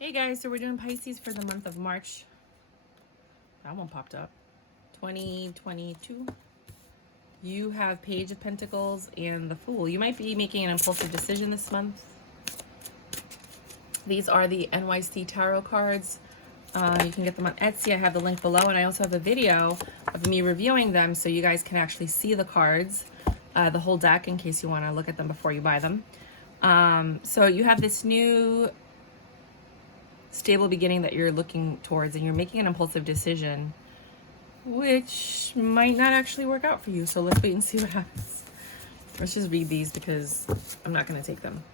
Hey guys, so we're doing Pisces for the month of March. That one popped up. 2022. You have Page of Pentacles and the Fool. You might be making an impulsive decision this month. These are the Nyc Tarot Cards. You can get them on Etsy. I have the link below, and I also have a video of me reviewing them so you guys can actually see the cards, the whole deck, in case you want to look at them before you buy them. So you have this new stable beginning that you're looking towards, and you're making an impulsive decision which might not actually work out for you. So let's wait and see what happens. Let's just read these because I'm not going to take them.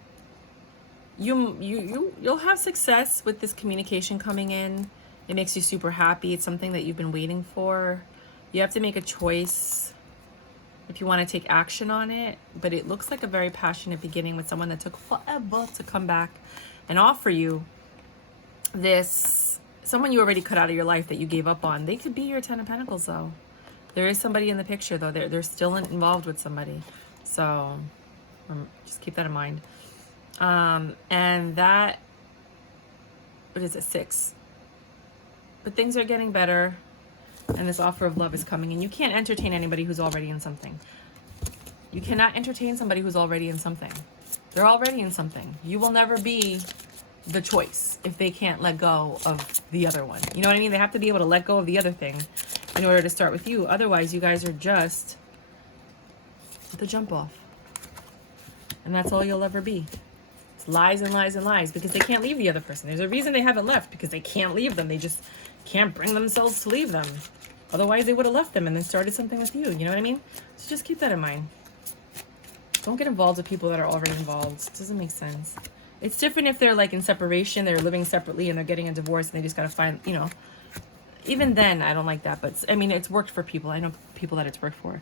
You'll have success with this communication coming in. It makes you super happy. It's something that you've been waiting for. You have to make a choice if you want to take action on it, but it looks like a very passionate beginning with someone that took forever to come back and offer you this. Someone you already cut out of your life that you gave up on. They could be your Ten of Pentacles, though. There is somebody in the picture, though. They're still involved with somebody. So just keep that in mind. And that, what is it, 6? But things are getting better, and this offer of love is coming. And you can't entertain anybody who's already in something. You cannot entertain somebody who's already in something. They're already in something. You will never be the choice if they can't let go of the other one. You know what I mean? They have to be able to let go of the other thing in order to start with you. Otherwise, you guys are just the jump off. And that's all you'll ever be. It's lies and lies and lies, because they can't leave the other person. There's a reason they haven't left, because they can't leave them. They just can't bring themselves to leave them. Otherwise, they would have left them and then started something with you. You know what I mean? So just keep that in mind. Don't get involved with people that are already involved. It doesn't make sense. It's different if they're like in separation, they're living separately and they're getting a divorce and they just got to find, you know, even then I don't like that. But I mean, it's worked for people. I know people that it's worked for.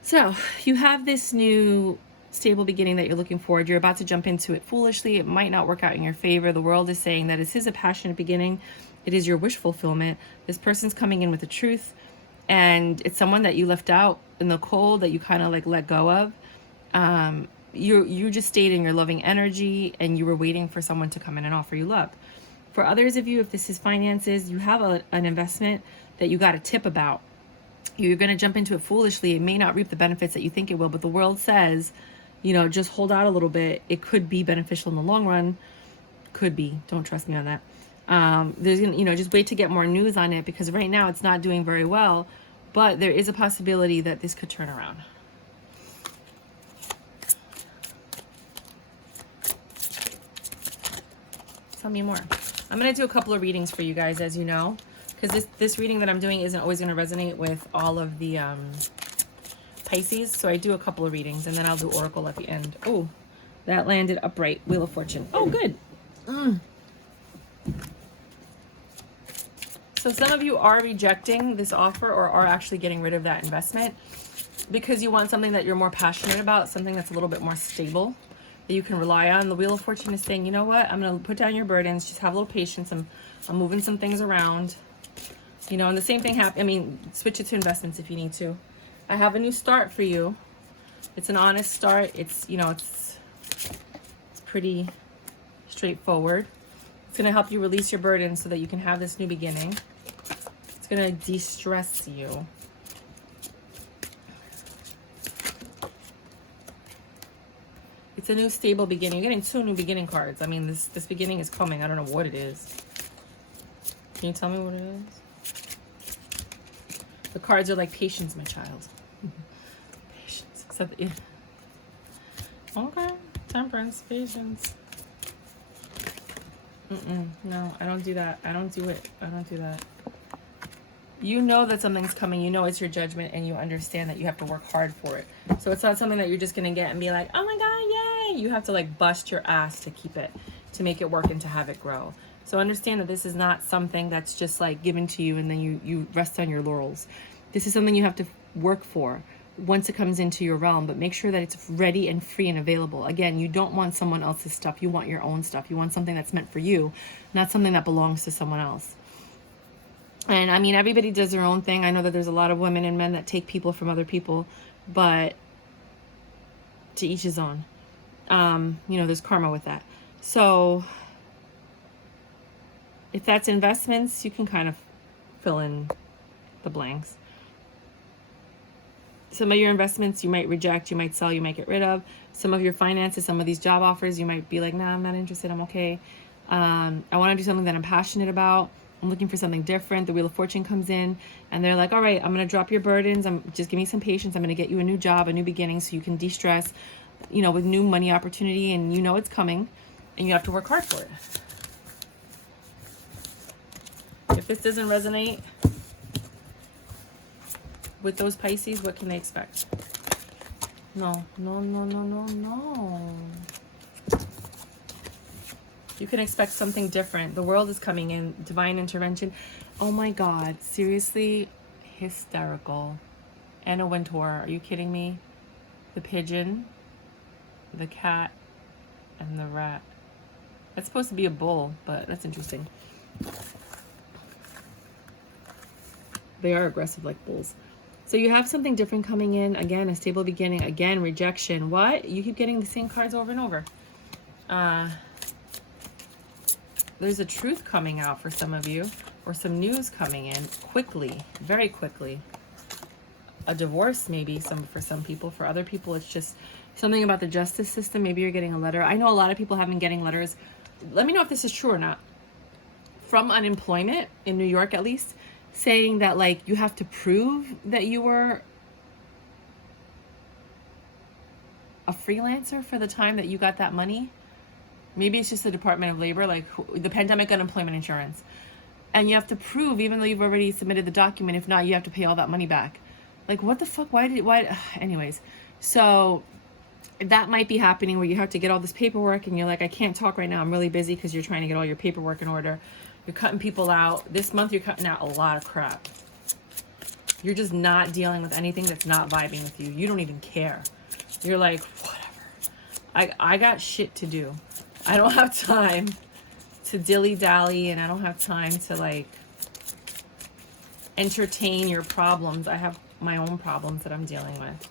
So you have this new stable beginning that you're looking forward. You're about to jump into it foolishly. It might not work out in your favor. The world is saying that this is a passionate beginning. It is your wish fulfillment. This person's coming in with the truth, and it's someone that you left out in the cold, that you kind of like let go of. You just stayed in your loving energy, and you were waiting for someone to come in and offer you love. For others of you, if this is finances, you have an investment that you got a tip about. You're going to jump into it foolishly. It may not reap the benefits that you think it will, but the world says, you know, just hold out a little bit. It could be beneficial in the long run. Could be. Don't trust me on that. There's, you know, just wait to get more news on it, because right now it's not doing very well, but there is a possibility that this could turn around. Tell me more. I'm going to do a couple of readings for you guys, as you know, because this reading that I'm doing isn't always going to resonate with all of the Pisces. So I do a couple of readings, and then I'll do Oracle at the end. Oh, that landed upright. Wheel of Fortune. Oh, good. So some of you are rejecting this offer, or are actually getting rid of that investment because you want something that you're more passionate about, something that's a little bit more stable, that you can rely on. The Wheel of Fortune is saying, you know what, I'm going to put down your burdens, just have a little patience. I'm moving some things around, you know, and the same thing happen. I mean, switch it to investments if you need to. I have a new start for you. It's an honest start. It's, you know, it's pretty straightforward. It's going to help you release your burdens so that you can have this new beginning. It's going to de-stress you. It's a new stable beginning. You're getting 2 new beginning cards. I mean, this beginning is coming. I don't know what it is. Can you tell me what it is? The cards are like patience, my child. Patience. Except, yeah. Okay. Temperance, patience. No, I don't do that. I don't do it. I don't do that. You know that something's coming. You know it's your judgment, and you understand that you have to work hard for it. So it's not something that you're just going to get and be like, oh my God, yay. You have to like bust your ass to keep it, to make it work and to have it grow. So understand that this is not something that's just like given to you and then you rest on your laurels. This is something you have to work for once it comes into your realm, but make sure that it's ready and free and available. Again, you don't want someone else's stuff. You want your own stuff. You want something that's meant for you, not something that belongs to someone else. And I mean, everybody does their own thing. I know that there's a lot of women and men that take people from other people, but to each his own. You know, there's karma with that. So If that's investments, you can kind of fill in the blanks. Some of your investments you might reject, you might sell, you might get rid of. Some of your finances, some of these job offers, you might be like, nah, I'm not interested, I'm okay. I want to do something that I'm passionate about. I'm looking for something different. The Wheel of Fortune comes in and they're like, all right, I'm going to drop your burdens. Just give me some patience. I'm going to get you a new job, a new beginning, so you can de-stress, you know, with new money opportunity, and you know it's coming and you have to work hard for it. If this doesn't resonate with those Pisces, what can they expect? No, no, no, no, no, no. You can expect something different. The world is coming in, divine intervention. Oh my God, seriously, hysterical. Anna Wintour, are you kidding me? The pigeon, the cat, and the rat. That's supposed to be a bull, but that's interesting. They are aggressive like bulls. So you have something different coming in. Again, a stable beginning. Again, rejection. What? You keep getting the same cards over and over. There's a truth coming out for some of you, or some news coming in quickly, very quickly. A divorce maybe for some people. For other people, it's just something about the justice system. Maybe you're getting a letter. I know a lot of people have been getting letters. Let me know if this is true or not. From unemployment, in New York at least, saying that like you have to prove that you were a freelancer for the time that you got that money. Maybe it's just the Department of Labor, like the pandemic unemployment insurance. And you have to prove, even though you've already submitted the document, if not, you have to pay all that money back. Like, what the fuck? Why? Anyways, so that might be happening where you have to get all this paperwork and you're like, I can't talk right now. I'm really busy, because you're trying to get all your paperwork in order. You're cutting people out. This month, you're cutting out a lot of crap. You're just not dealing with anything that's not vibing with you. You don't even care. You're like, whatever. I got shit to do. I don't have time to dilly-dally, and I don't have time to like entertain your problems. I have my own problems that I'm dealing with.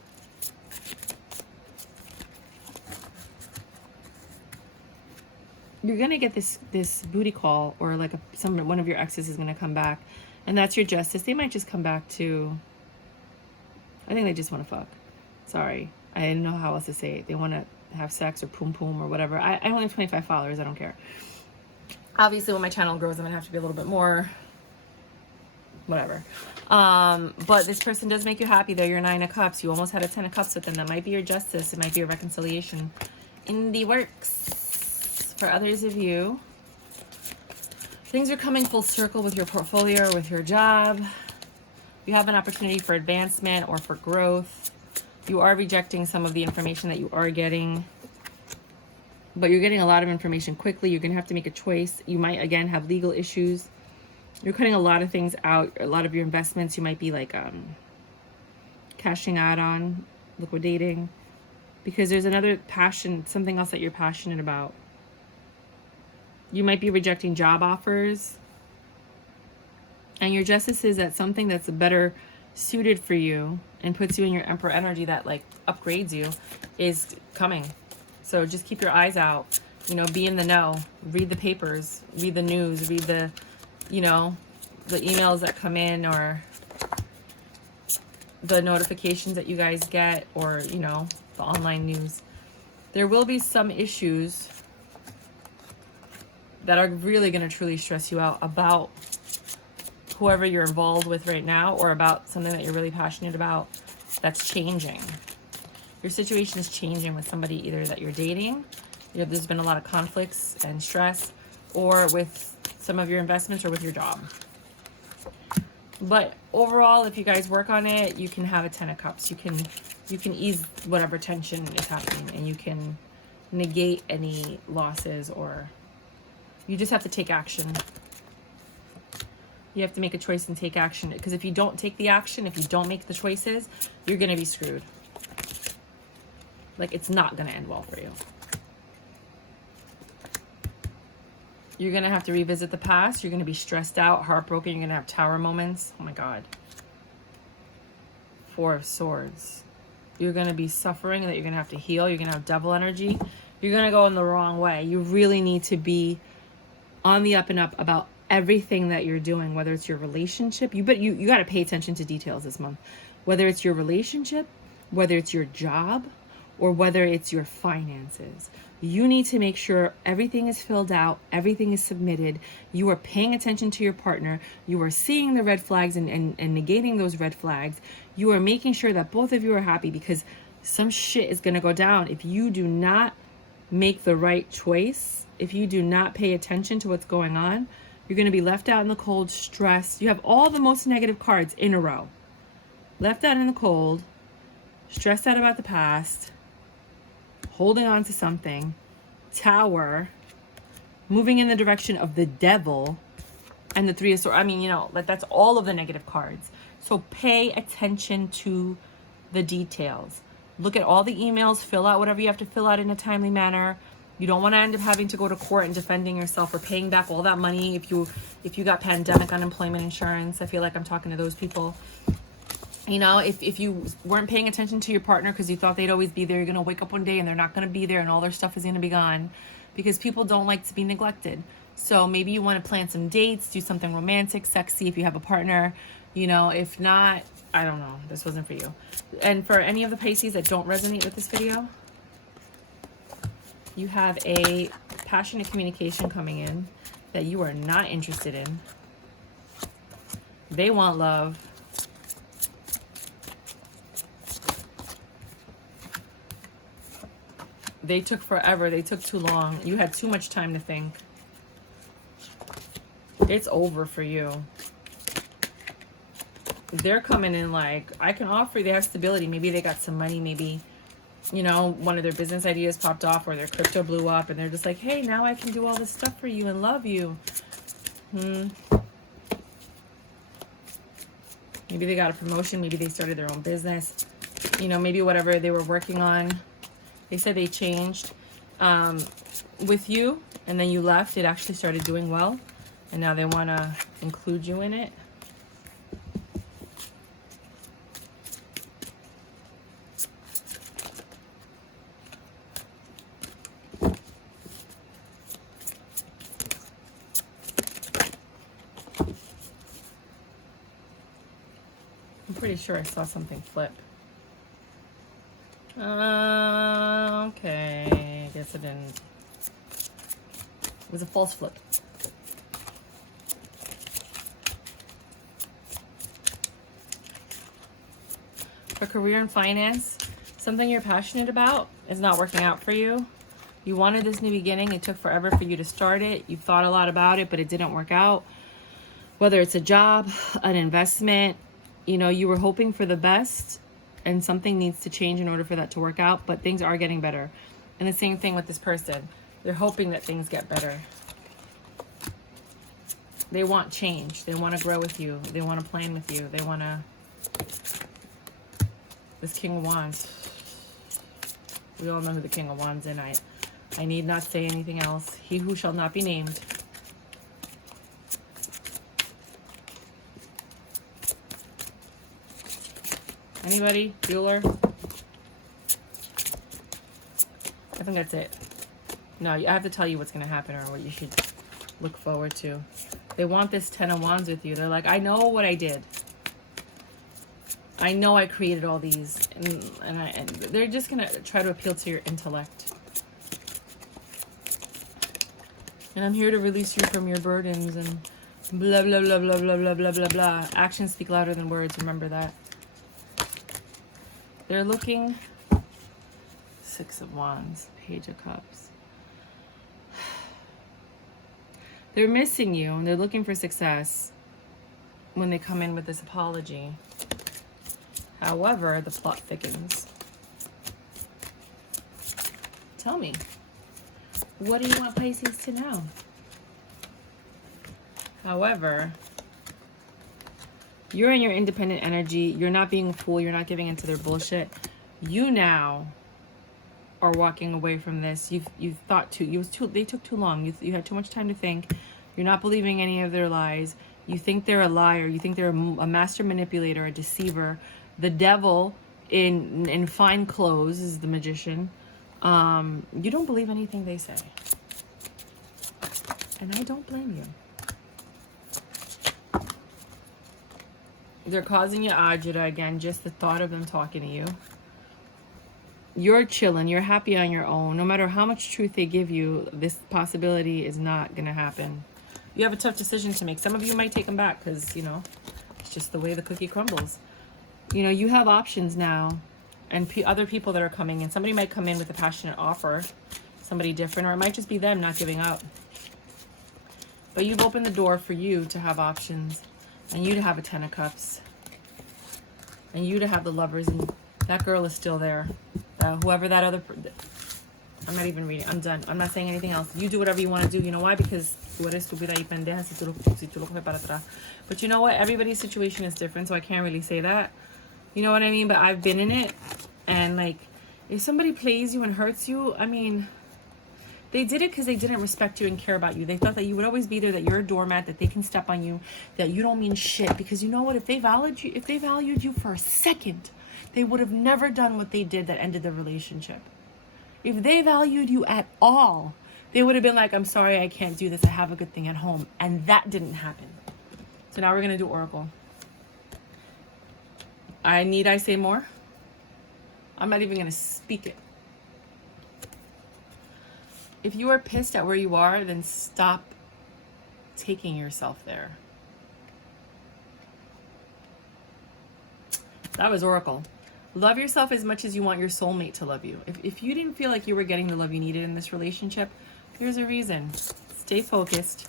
You're gonna get this booty call, or like one of your exes is gonna come back, and that's your justice. They might just come back to, I think they just want to fuck. Sorry, I didn't know how else to say it. They want to have sex or poom poom or whatever. I only have 25 followers. I don't care. Obviously, when my channel grows, I'm gonna have to be a little bit more, whatever. But this person does make you happy. They're your 9 of Cups. You almost had a 10 of Cups with them. That might be your justice. It might be a reconciliation in the works. For others of you, things are coming full circle with your portfolio or with your job. You have an opportunity for advancement or for growth. You are rejecting some of the information that you are getting, but you're getting a lot of information quickly. You're going to have to make a choice. You might, again, have legal issues. You're cutting a lot of things out, a lot of your investments. You might be like cashing out on, liquidating, because there's another passion, something else that you're passionate about. You might be rejecting job offers. And your justice is that something that's better suited for you and puts you in your Emperor energy, that like upgrades you, is coming. So just keep your eyes out, you know, be in the know, read the papers, read the news, read the, you know, the emails that come in, or the notifications that you guys get, or, you know, the online news. There will be some issues that are really going to truly stress you out about whoever you're involved with right now, or about something that you're really passionate about that's changing. Your situation is changing with somebody either that you're dating, there's been a lot of conflicts and stress, or with some of your investments, or with your job. But overall, if you guys work on it, you can have a 10 of Cups. You can ease whatever tension is happening, and you can negate any losses, or you just have to take action. You have to make a choice and take action, because if you don't take the action, if you don't make the choices, you're going to be screwed. Like, it's not going to end well for you. You're going to have to revisit the past. You're going to be stressed out, heartbroken. You're going to have tower moments. Oh my God. 4 of Swords. You're going to be suffering that you're going to have to heal. You're going to have devil energy. You're going to go in the wrong way. You really need to be on the up and up about everything that you're doing, whether it's your relationship, you got to pay attention to details this month, whether it's your relationship, whether it's your job, or whether it's your finances. You need to make sure everything is filled out, everything is submitted. You are paying attention to your partner. You are seeing the red flags and negating those red flags. You are making sure that both of you are happy, because some shit is going to go down if you do not make the right choice. If you do not pay attention to what's going on, you're going to be left out in the cold, stressed. You have all the most negative cards in a row. Left out in the cold, stressed out about the past, holding on to something, Tower, moving in the direction of the Devil, and the Three of Swords. I mean, you know, like, that's all of the negative cards. So pay attention to the details. Look at all the emails, fill out whatever you have to fill out in a timely manner. You don't want to end up having to go to court and defending yourself or paying back all that money if you got pandemic unemployment insurance. I feel like I'm talking to those people. You know, if you weren't paying attention to your partner because you thought they'd always be there, you're going to wake up one day and they're not going to be there and all their stuff is going to be gone, because people don't like to be neglected. So maybe you want to plan some dates, do something romantic, sexy if you have a partner. You know, if not, I don't know. This wasn't for you. And for any of the Pisces that don't resonate with this video, you have a passionate communication coming in that you are not interested in. They want love. They took forever. They took too long. You had too much time to think. It's over for you. They're coming in like, I can offer you, they have stability. Maybe they got some money. Maybe, you know, one of their business ideas popped off, or their crypto blew up, and they're just like, hey, now I can do all this stuff for you and love you. Maybe they got a promotion. Maybe they started their own business. You know, maybe whatever they were working on, they said they changed with you, and then you left. It actually started doing well, and now they want to include you in it. I'm pretty sure I saw something flip. Okay, I guess it didn't. It was a false flip. For career and finance, something you're passionate about is not working out for you. You wanted this new beginning. It took forever for you to start it. You thought a lot about it, but it didn't work out. Whether it's a job, an investment, you know, you were hoping for the best, and something needs to change in order for that to work out, but things are getting better. And the same thing with this person. They're hoping that things get better. They want change. They want to grow with you. They want to plan with you. They want to... This King of Wands. We all know who the King of Wands is. I need not say anything else. He who shall not be named. Anybody? Bueller? I think that's it. No, I have to tell you what's going to happen or what you should look forward to. They want this 10 of Wands with you. They're like, I know what I did. I know I created all these. And they're just going to try to appeal to your intellect. And I'm here to release you from your burdens and blah, blah, blah, blah, blah, blah, blah, blah, blah. Actions speak louder than words. Remember that. They're looking, 6 of Wands, Page of Cups. They're missing you, and they're looking for success when they come in with this apology. However, the plot thickens. Tell me, what do you want Pisces to know? However, you're in your independent energy. You're not being a fool. You're not giving into their bullshit. You now are walking away from this. You've thought they took too long. You had too much time to think. You're not believing any of their lies. You think they're a liar. You think they're a master manipulator, a deceiver. The devil in fine clothes is the magician. You don't believe anything they say. And I don't blame you. They're causing you agita again, just the thought of them talking to you. You're chilling, you're happy on your own. No matter how much truth they give you, this possibility is not going to happen. You have a tough decision to make. Some of you might take them back because, you know, it's just the way the cookie crumbles. You know, you have options now, and other people that are coming in. Somebody might come in with a passionate offer, somebody different, or it might just be them not giving up. But you've opened the door for you to have options, and you to have a 10 of Cups, and you to have the Lovers, and that girl is still there. Whoever that other... I'm not even reading. I'm done. I'm not saying anything else. You do whatever you want to do. You know why? Because tú eres estúpida y pendeja si tú lo coges para atrás. But you know what? Everybody's situation is different, so I can't really say that. You know what I mean? But I've been in it, and like, if somebody plays you and hurts you, I mean, they did it because they didn't respect you and care about you. They thought that you would always be there, that you're a doormat, that they can step on you, that you don't mean shit. Because you know what? If they valued you for a second, they would have never done what they did that ended the relationship. If they valued you at all, they would have been like, I'm sorry, I can't do this. I have a good thing at home. And that didn't happen. So now we're going to do Oracle. Need I say more? I'm not even going to speak it. If you are pissed at where you are, then stop taking yourself there. That was Oracle. Love yourself as much as you want your soulmate to love you. If you didn't feel like you were getting the love you needed in this relationship, here's a reason. Stay focused.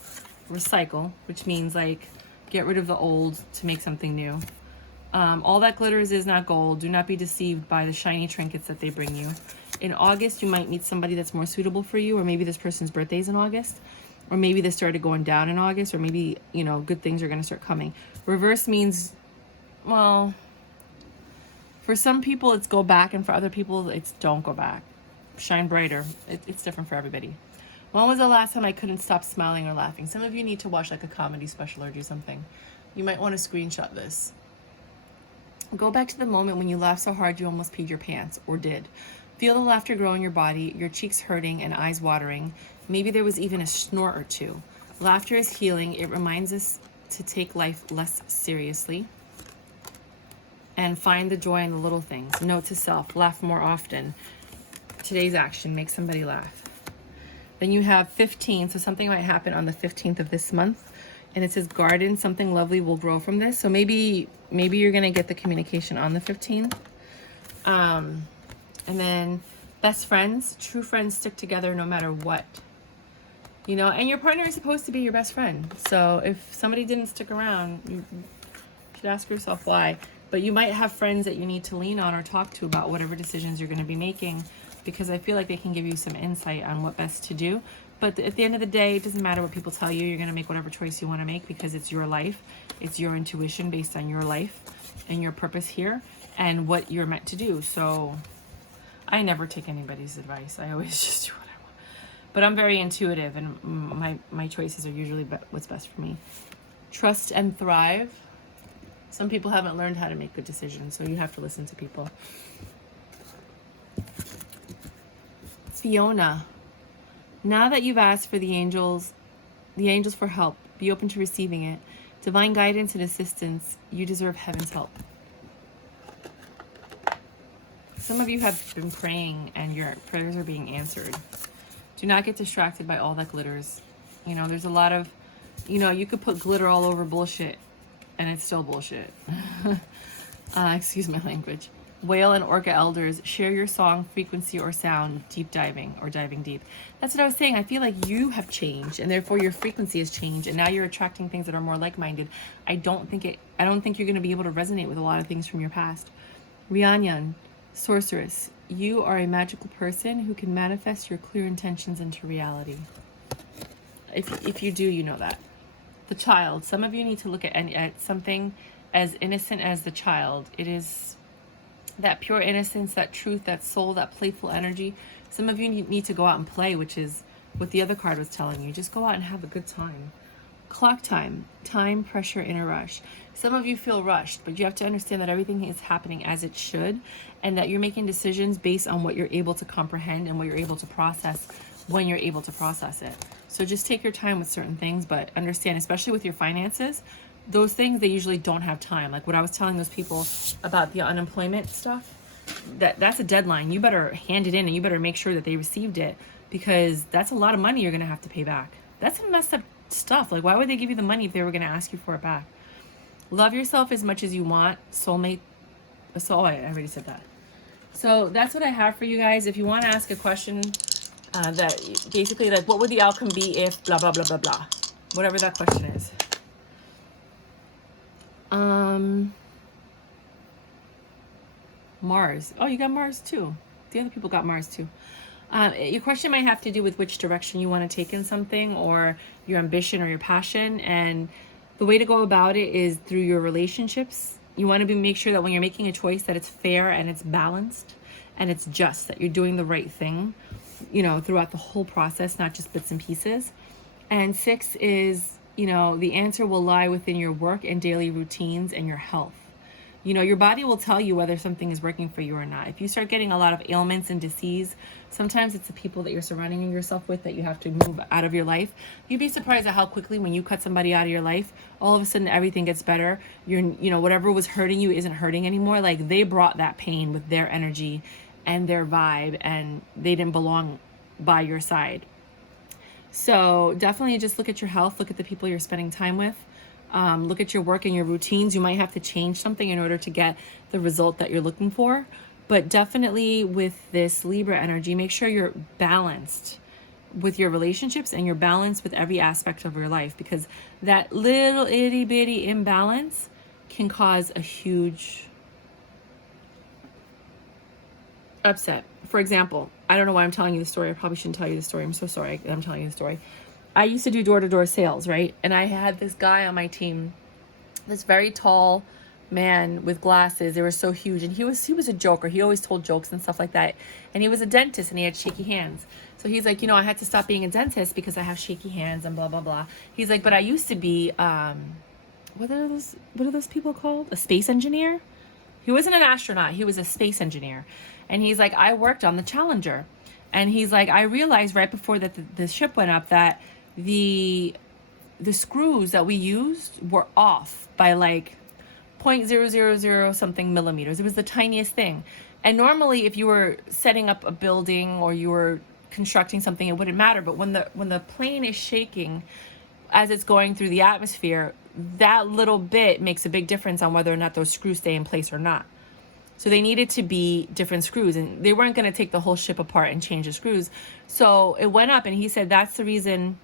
Recycle, which means like get rid of the old to make something new. All that glitters is not gold. Do not be deceived by the shiny trinkets that they bring you. In August, you might meet somebody that's more suitable for you, or maybe this person's birthday is in August, or maybe they started going down in August, or maybe, you know, good things are going to start coming. Reverse means, well, for some people it's go back, and for other people it's don't go back. Shine brighter. It's different for everybody. When was the last time I couldn't stop smiling or laughing? Some of you need to watch like a comedy special or do something. You might want to screenshot this. Go back to the moment when you laughed so hard you almost peed your pants, or did. Feel the laughter grow in your body, your cheeks hurting and eyes watering. Maybe there was even a snort or two. Laughter is healing. It reminds us to take life less seriously and find the joy in the little things. Note to self, laugh more often. Today's action, make somebody laugh. Then you have 15, so something might happen on the 15th of this month. And it says garden, something lovely will grow from this. So maybe you're gonna get the communication on the 15th. And then best friends, true friends stick together no matter what. You know, and your partner is supposed to be your best friend. So if somebody didn't stick around, you should ask yourself why. But you might have friends that you need to lean on or talk to about whatever decisions you're going to be making, because I feel like they can give you some insight on what best to do. But at the end of the day, it doesn't matter what people tell you. You're going to make whatever choice you want to make because it's your life. It's your intuition based on your life and your purpose here and what you're meant to do. So I never take anybody's advice. I always just do what I want. But I'm very intuitive, and my choices are usually what's best for me. Trust and thrive. Some people haven't learned how to make good decisions, so you have to listen to people. Fiona. Now that you've asked for the angels for help, be open to receiving it. Divine guidance and assistance. You deserve heaven's help. Some of you have been praying and your prayers are being answered. Do not get distracted by all that glitters. You know, there's a lot of, you know, you could put glitter all over bullshit and it's still bullshit. Excuse my language. Whale and Orca elders, share your song, frequency, or sound, deep diving or diving deep. That's what I was saying. I feel like you have changed, and therefore your frequency has changed, and now you're attracting things that are more like-minded. I don't think you're going to be able to resonate with a lot of things from your past. Rhiannon, sorceress, you are a magical person who can manifest your clear intentions into reality. If you do, you know that. The child. Some of you need to look at something as innocent as the child. It is that pure innocence, that truth, that soul, that playful energy. Some of you need to go out and play, which is what the other card was telling you. Just go out and have a good time. Clock time. Time, pressure, in a rush. Some of you feel rushed, but you have to understand that everything is happening as it should, and that you're making decisions based on what you're able to comprehend and what you're able to process when you're able to process it. So just take your time with certain things, but understand, especially with your finances, those things, they usually don't have time. Like what I was telling those people about the unemployment stuff, that's a deadline. You better hand it in, and you better make sure that they received it, because that's a lot of money you're going to have to pay back. That's some messed up stuff. Like, why would they give you the money if they were going to ask you for it back? Love yourself as much as you want. Soulmate. So, I already said that. So that's what I have for you guys. If you want to ask a question that basically, like, what would the outcome be if blah, blah, blah, blah, blah. Whatever that question is. Mars. Oh, you got Mars too. The other people got Mars too. Your question might have to do with which direction you want to take in something, or your ambition or your passion. And the way to go about it is through your relationships. You want to make sure that when you're making a choice that it's fair and it's balanced and it's just, that you're doing the right thing, you know, throughout the whole process, not just bits and pieces. And 6 is, you know, the answer will lie within your work and daily routines and your health. You know, your body will tell you whether something is working for you or not. If you start getting a lot of ailments and disease, sometimes it's the people that you're surrounding yourself with that you have to move out of your life. You'd be surprised at how quickly, when you cut somebody out of your life, all of a sudden everything gets better. You know, whatever was hurting you isn't hurting anymore. Like, they brought that pain with their energy and their vibe, and they didn't belong by your side. So definitely just look at your health, look at the people you're spending time with. Look at your work and your routines. You might have to change something in order to get the result that you're looking for. But definitely with this Libra energy, make sure you're balanced with your relationships and you're balanced with every aspect of your life, because that little itty bitty imbalance can cause a huge upset. For example, I don't know why I'm telling you the story. I probably shouldn't tell you the story. I'm so sorry I'm telling you the story. I used to do door-to-door sales, right? And I had this guy on my team, this very tall man with glasses. They were so huge, and he was a joker. He always told jokes and stuff like that. And he was a dentist, and he had shaky hands. So he's like, you know, I had to stop being a dentist because I have shaky hands and blah blah blah. He's like, but I used to be what are those people called? A space engineer? He wasn't an astronaut. He was a space engineer. And he's like, I worked on the Challenger. And he's like, I realized right before that the ship went up that the screws that we used were off by like 0.000 something millimeters. It was the tiniest thing. And normally if you were setting up a building or you were constructing something, it wouldn't matter. But when the plane is shaking as it's going through the atmosphere, that little bit makes a big difference on whether or not those screws stay in place or not. So they needed to be different screws, and they weren't going to take the whole ship apart and change the screws. So it went up, and he said that's the reason.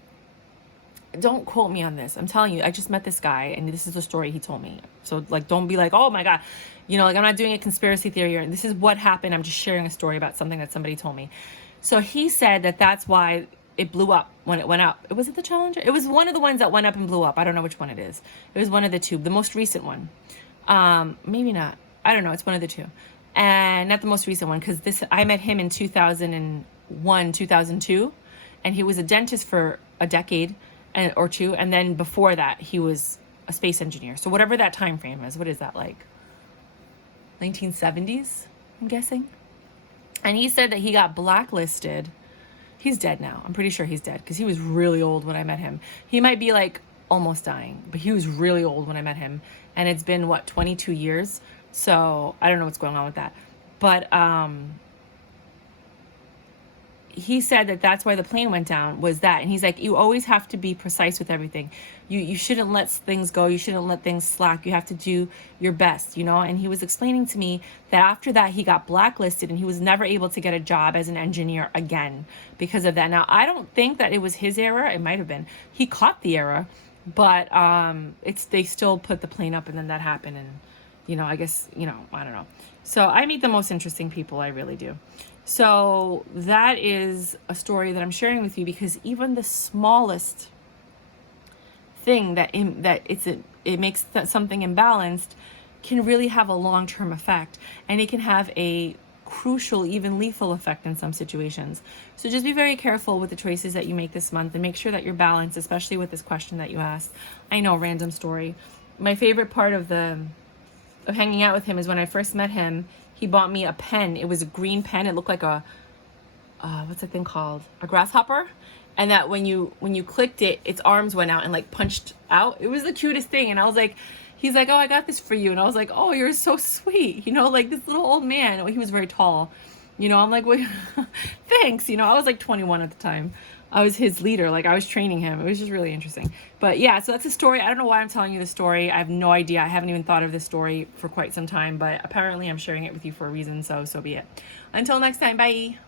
Don't quote me on this. I'm telling you, I just met this guy, and this is the story he told me. So, like, don't be like, oh my God, you know, like, I'm not doing a conspiracy theory, or this is what happened. I'm just sharing a story about something that somebody told me. So he said that that's why it blew up when it went up. Was it the Challenger? It was one of the ones that went up and blew up. I don't know which one it is. It was one of the two, the most recent one. Maybe not. I don't know. It's one of the two. And not the most recent one, because I met him in 2001, 2002, and he was a dentist for a decade or two, and then before that he was a space engineer. So whatever that time frame is, what is that, like 1970s, I'm guessing? And he said that he got blacklisted. He's dead now. I'm pretty sure he's dead, because he was really old when I met him. He might be like almost dying, but he was really old when I met him, and it's been 22 years. So I don't know what's going on with that. But he said that that's why the plane went down, was that. And he's like, you always have to be precise with everything. You shouldn't let things go. You shouldn't let things slack. You have to do your best, you know. And he was explaining to me that after that he got blacklisted, and he was never able to get a job as an engineer again because of that. Now, I don't think that it was his error. It might have been. He caught the error, but they still put the plane up, and then that happened. And you know, I guess, you know, I don't know. So I meet the most interesting people. I really do. So that is a story that I'm sharing with you, because even the smallest thing that it makes something imbalanced can really have a long-term effect, and it can have a crucial, even lethal effect in some situations. So just be very careful with the choices that you make this month, and make sure that you're balanced, especially with this question that you asked. I know, random story. My favorite part of hanging out with him is when I first met him, he bought me a pen. It was a green pen. It looked like a what's that thing called? A grasshopper. and that when you clicked it, its arms went out and like punched out. It was the cutest thing. And I was like, he's like, oh, I got this for you. And I was like, oh, you're so sweet. You know, like this little old man. Well, he was very tall. You know, I'm like, well, thanks. You know, I was like 21 at the time. I was his leader. Like I was training him. It was just really interesting. But yeah, so that's the story. I don't know why I'm telling you the story. I have no idea. I haven't even thought of this story for quite some time, but apparently I'm sharing it with you for a reason. So be it. Until next time. Bye.